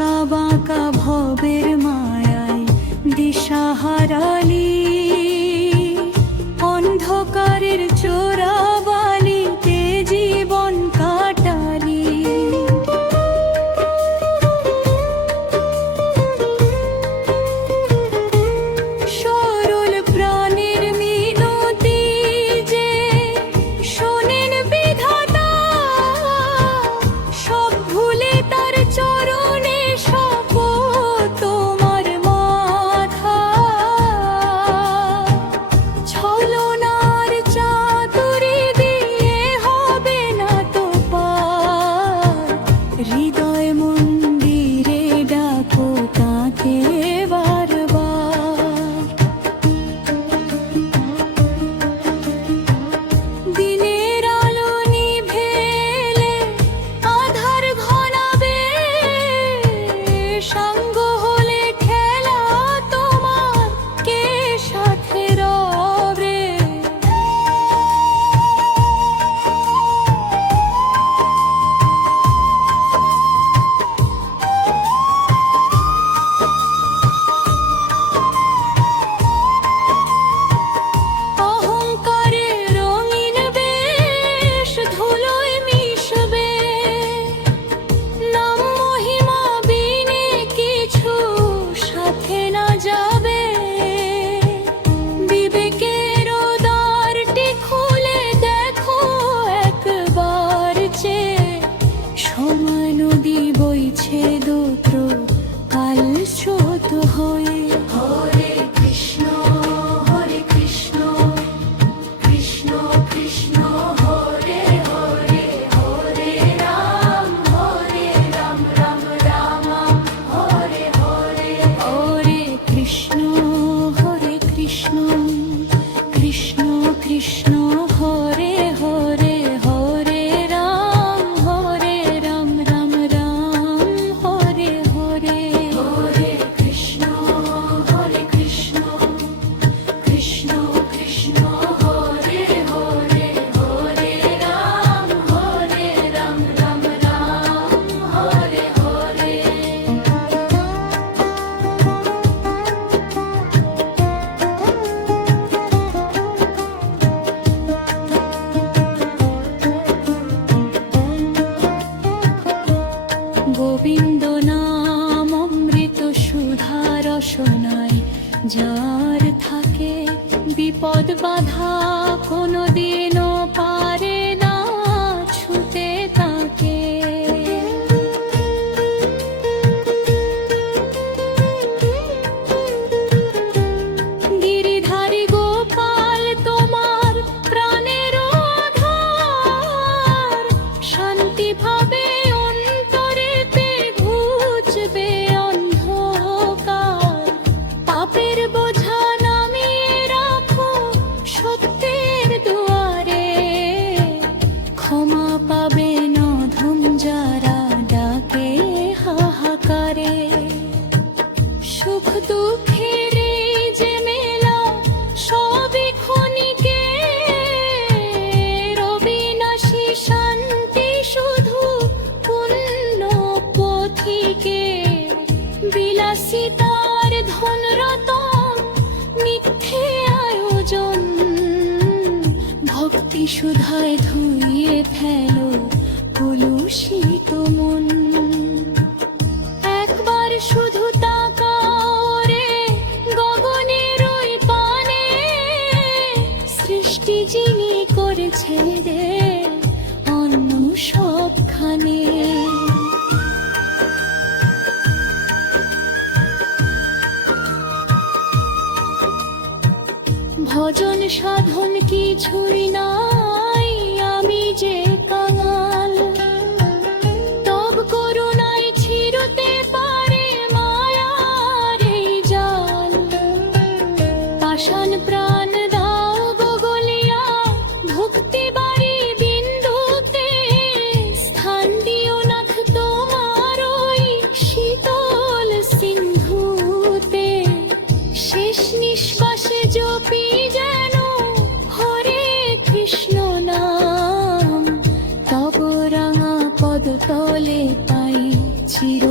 আঁকা বাঁকা ভবের মায়ায় দিশা হারালি, অন্ধকারের চোরাবালিতে জীবন কাটালি। সরল প্রাণের মিনতি যে শোনেন বিধাতা, সব ভুলে তার চরণে শপথ তোমার মাথা। ছলনার চাতুরি দিয়ে হবে না তো পার, হৃদয় মন্দিরে ডাকো তাকে বারবার। দিনের আলো নিভে এলে আধার ঘনাবে, সঙ্গ হলে খেলা তোমার কে সাথে রবে। অহংকারে রঙিন বেশ ধুলোয় মিশবে, নাম মহিমা বিনে কিছু সাথে না যাবে। বিবেকের দ্বারটি খুলে দেখো একবার চেয়ে, সময় নদী বইছে দুটো কাল স্রোত হয়ে। হরে কৃষ্ণ কৃষ্ণ কৃষ্ণ হরে হরে, হরে রাম রাম রাম হরে হরে। হরে কৃষ্ণ কৃষ্ণ কৃষ্ণ হরে হরে, হরে রাম রাম হরে হরে। হরে কৃষ্ণ কৃষ্ণ কৃষ্ণ হরে হরে, হরে রাম রাম হরে হরে। গোবিন্দ নাম অমৃত সুধা রসনায় যার থাকে, বিপদ বাধা কোনোদিনও পারে না ছুতে তাকে। গিরিধারী গোপাল তোমার প্রাণের আধার, শান্তি ভাবে অন্তরে পে ঘুচবে অন্ধকার। পাপের বোঝা নামিয়ে রাখো সত্যের দুয়ারে, ক্ষমা পাবে নধম যারা ডাকে হাহাকারে। সুখ দুঃখের এই যে মেলা সবই ক্ষণিকে, রবিনাশী শান্তি শুধু পুণ্য পথিকে। বিলাসিতার ধন রতন মিথ্যে আয়োজন, ভক্তি সুধায় ধুইয়ে ফেলো কলুষিত মন। একবার শুধু তাকাও রে গগনের ওই পানে, সৃষ্টি যিনি করেছে রে অন্য সবখানে। ভজন সাধন কিছুই নাই, আমি যে কাঙাল। তব করুণায় ছিঁড়তে পারে মায়ার এই জাল। পাষাণ প্রাণ দাও গো গলিয়া, ভক্তি বাড়ি বিন্দুতে। স্থান দিও নাথ তোমার ওই শীতল সিন্ধুতে। শেষ নিঃশ্বাসে জপি যেন হরে কৃষ্ণ নাম, তব রাঙা পদ তলে পাই চির